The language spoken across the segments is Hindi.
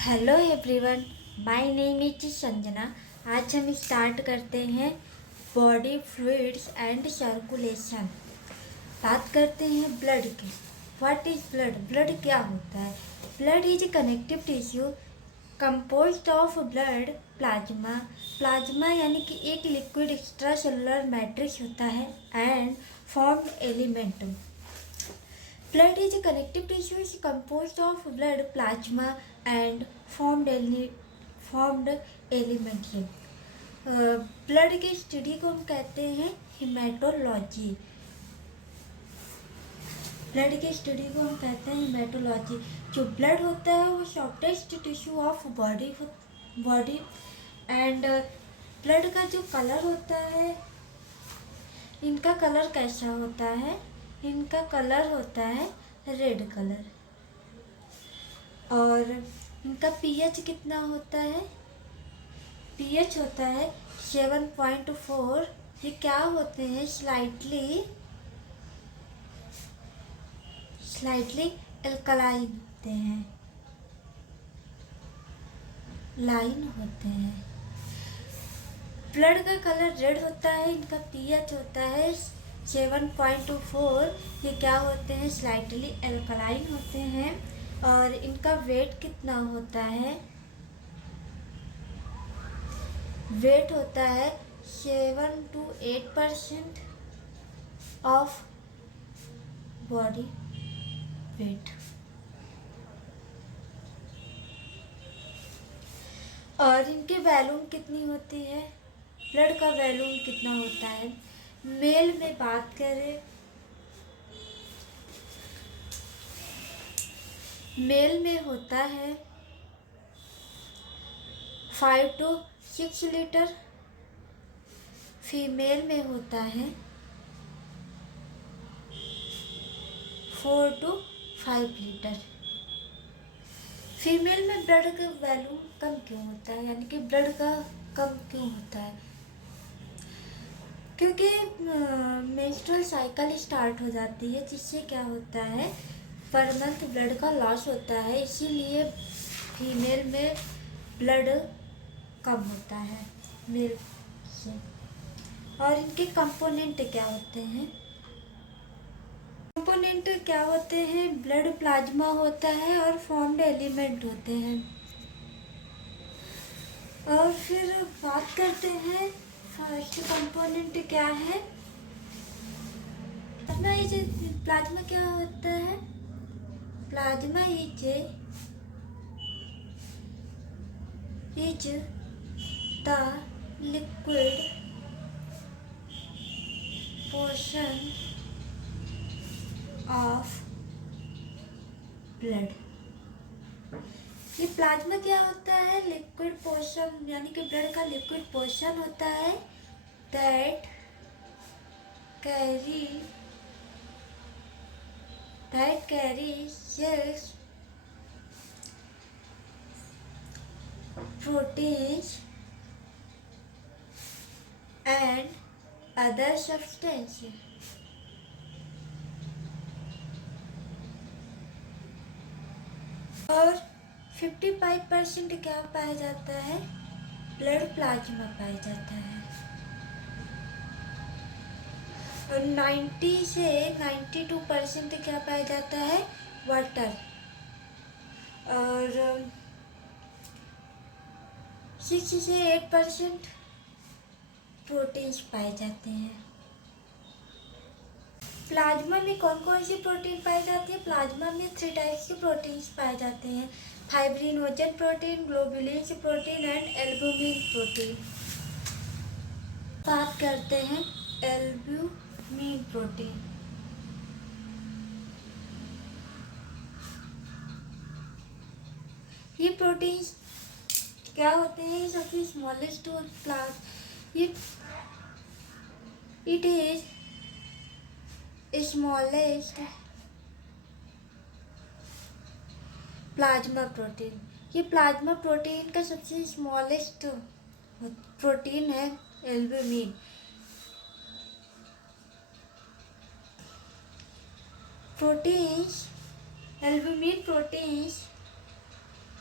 Hello everyone, my name is Sanjana. आज हम स्टार्ट करते हैं बॉडी फ्लूइड्स एंड सर्कुलेशन। बात करते हैं ब्लड की। What is blood? ब्लड क्या होता है? Blood is connective tissue composed of blood plasma. Plasma यानी कि एक लिक्विड एक्स्ट्रा सेलुलर मैट्रिक्स होता है and formed element. Blood is a connective tissue is composed of blood, plasma and formed elements. Blood की स्टडी को हम कहते हैं हिमेटोलॉजी। ब्लड की स्टडी को हम कहते हैं हिमेटोलॉजी। जो ब्लड होता है वो softest tissue of body and blood का जो कलर होता है, इनका कलर कैसा होता है? इनका कलर होता है रेड कलर। और इनका पीएच कितना होता है? पीएच होता है 7.4। ये क्या होते हैं? स्लाइटली एल्कलाइन होते हैं, लाइन होते हैं। ब्लड का कलर रेड होता है, इनका पीएच होता है 7.4। ये क्या होते हैं? स्लाइटली एल्कलाइन होते हैं। और इनका वेट कितना होता है? वेट होता है 7 to 8% ऑफ बॉडी वेट। और इनकी वैल्यूम कितनी होती है? ब्लड का वैल्यूम कितना होता है? मेल में बात करें, मेल में होता है 5 to 6 लीटर। फीमेल में होता है 4 to 5 लीटर। फीमेल में ब्लड का वैल्यू कम क्यों होता है? यानी कि ब्लड का कम क्यों होता है? क्योंकि मेंस्ट्रुअल साइकिल स्टार्ट हो जाती है, जिससे क्या होता है, पर मंथ ब्लड का लॉस होता है। इसीलिए फीमेल में ब्लड कम होता है मेल से। और इनके कंपोनेंट क्या होते हैं? कंपोनेंट क्या होते हैं? ब्लड प्लाज्मा होता है और फॉर्म्ड एलिमेंट होते हैं। और फिर बात करते हैं फर्स्ट कंपोनेंट क्या है? प्लाज्मा क्या होता है? Plasma is the liquid portion of blood. ये प्लाज्मा क्या होता है? लिक्विड पोर्शन, यानी कि ब्लड का लिक्विड पोर्शन होता है that carry cells, proteins and other substance. और 55% क्या पाया जाता है? ब्लड प्लाज्मा पाया जाता है। और 90 से 92% क्या पाया जाता है? वाटर। और 6 से 8% प्रोटीन्स पाए जाते हैं। प्लाज्मा में कौन कौन सी प्रोटीन पाई जाती है? प्लाज्मा में 3 टाइप्स की प्रोटीन्स पाए जाते हैं: fibrinogen protein, globulin protein and albumin protein. बात करते हैं एल्बुमिन प्रोटीन। ये प्रोटीन्स क्या होते हैं? सबसे स्मॉलेस्ट ये it is smallest plasma protein. ये प्लाज्मा प्रोटीन का सबसे स्मॉलेस्ट प्रोटीन है albumin. Albumin proteins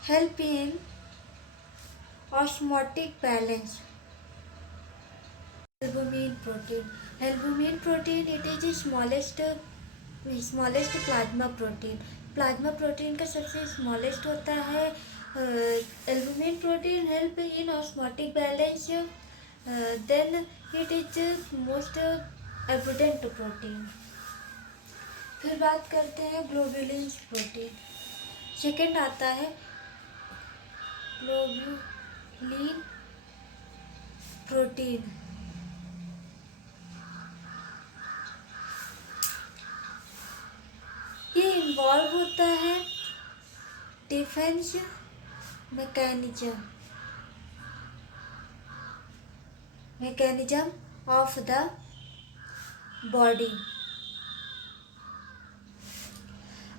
help in osmotic balance. Albumin protein. Albumin protein, it is the smallest plasma protein. Plasma protein का सबसे स्मॉलेस्ट होता है albumin protein. Help in osmotic balance. Then it is most abundant protein. फिर बात करते हैं ग्लोबुलिन प्रोटीन. सेकेंड आता है ग्लोबुलिन प्रोटीन. ये इन्वॉल्व होता है defence mechanism of the body.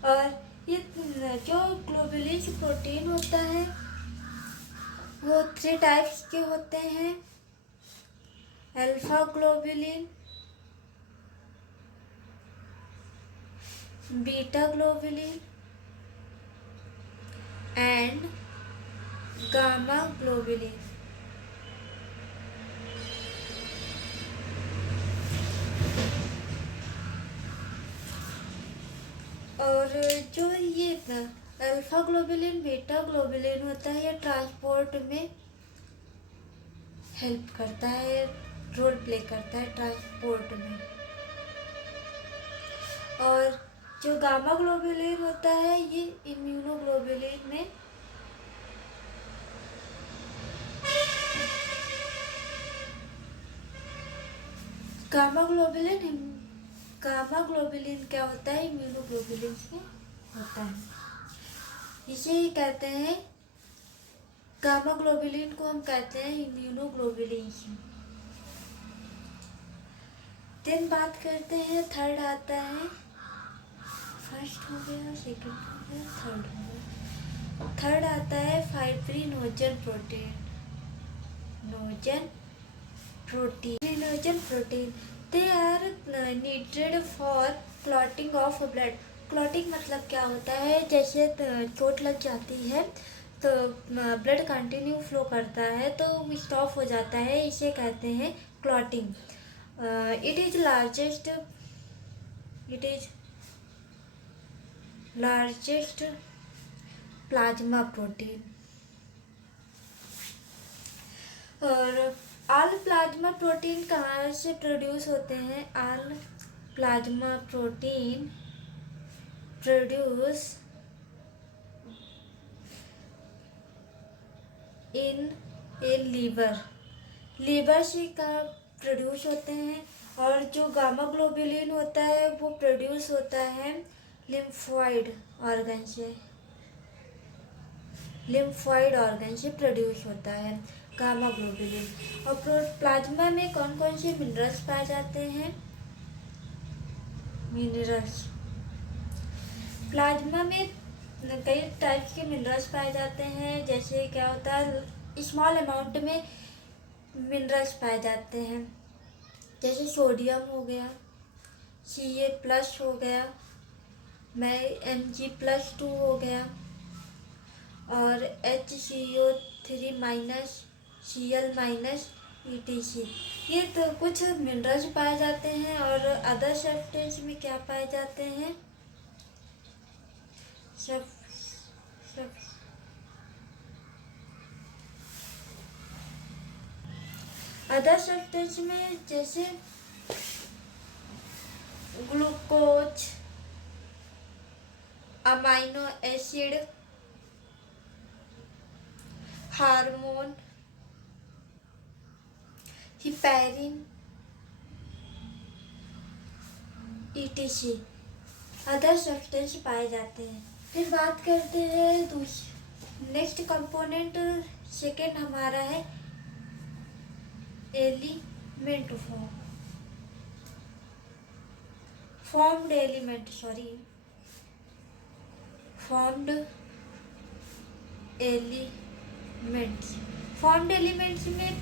और ये जो ग्लोबुलिन प्रोटीन होता है वो 3 टाइप्स के होते हैं. Alpha globulin, beta globulin and gamma globulin. और जो ये अल्फा ग्लोबुलिन बीटा ग्लोबुलिन होता है ये ट्रांसपोर्ट में हेल्प करता है, रोल प्ले करता है ट्रांसपोर्ट में. और जो गामा ग्लोबुलिन होता है ये इम्यूनोग्लोबुलिन में गामा ग्लोबुलिन क्या होता है, इम्यूनोग्लोबुलिन में होता है. इसे कहते हैं गामा ग्लोबुलिन को हम कहते हैं इम्यूनोग्लोबुलिन. देन बात करते हैं थर्ड आता है, फर्स्ट हो गया, सेकंड हो गया, थर्ड हो गया. थर्ड आता है fibrinogen protein. They are needed for clotting of blood. Clotting मतलब क्या होता है, जैसे चोट लग जाती है तो ब्लड कंटिन्यू फ्लो करता है तो स्टॉप हो जाता है, इसे कहते हैं clotting. It is largest plasma protein. और ऑल प्लाज्मा प्रोटीन कहाँ से प्रोड्यूस होते हैं. All plasma protein produce in a liver से कहाँ प्रोड्यूस होते हैं. और जो गामा ग्लोबुलिन होता है वो प्रोड्यूस होता है लिम्फॉइड ऑर्गन से प्रोड्यूस होता है गामा ग्लोबुलिन. और प्लाज्मा में कौन कौन से मिनरल्स पाए जाते हैं. प्लाज्मा में कई टाइप्स के मिनरल्स पाए जाते हैं. जैसे क्या होता है, स्मॉल अमाउंट में मिनरल्स पाए जाते हैं, जैसे सोडियम हो गया, Ca+ हो गया, Mg+2 हो गया, और HCO3-, Cl-, etc. ये तो कुछ मिनरल्स पाए जाते हैं. और अदर सब्सटेंस में क्या पाए जाते हैं, अदर सब्सटेंस में जैसे glucose, amino acid, hormone, heparin, etc. Other substance पाए जाते हैं. फिर बात करते हैं नेक्स्ट कंपोनेंट. सेकेंड हमारा है एलिमेंट फॉर्म्ड एलिमेंट्स में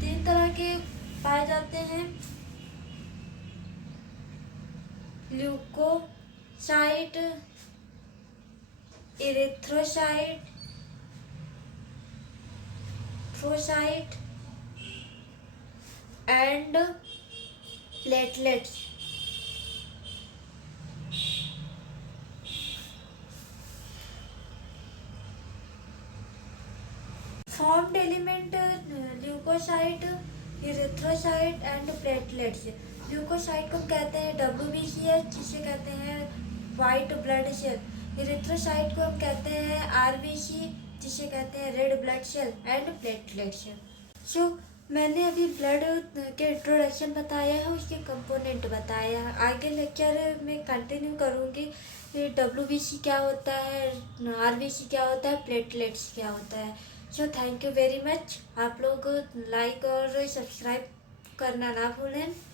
3 तरह के पाए जाते हैं. Leukocyte, erythrocyte erythrocyte and platelets. Formed element leukocyte, erythrocyte and platelets. Leukocyte को कहते हैं WBCS, जिसे कहते हैं वाइट ब्लड सेल। इरिथ्रोसाइट को हम कहते हैं RBC, जिसे कहते हैं red blood cell and platelets. So मैंने अभी ब्लड के इंट्रोडक्शन बताया है, उसके कंपोनेंट बताया है। आगे लेक्चर में कंटिन्यू करूँगी WBC क्या होता है, RBC क्या होता है, प्लेटलेट्स क्या होता है। So thank you very much. आप लोग लाइक और सब्सक्राइब करना ना भूलें।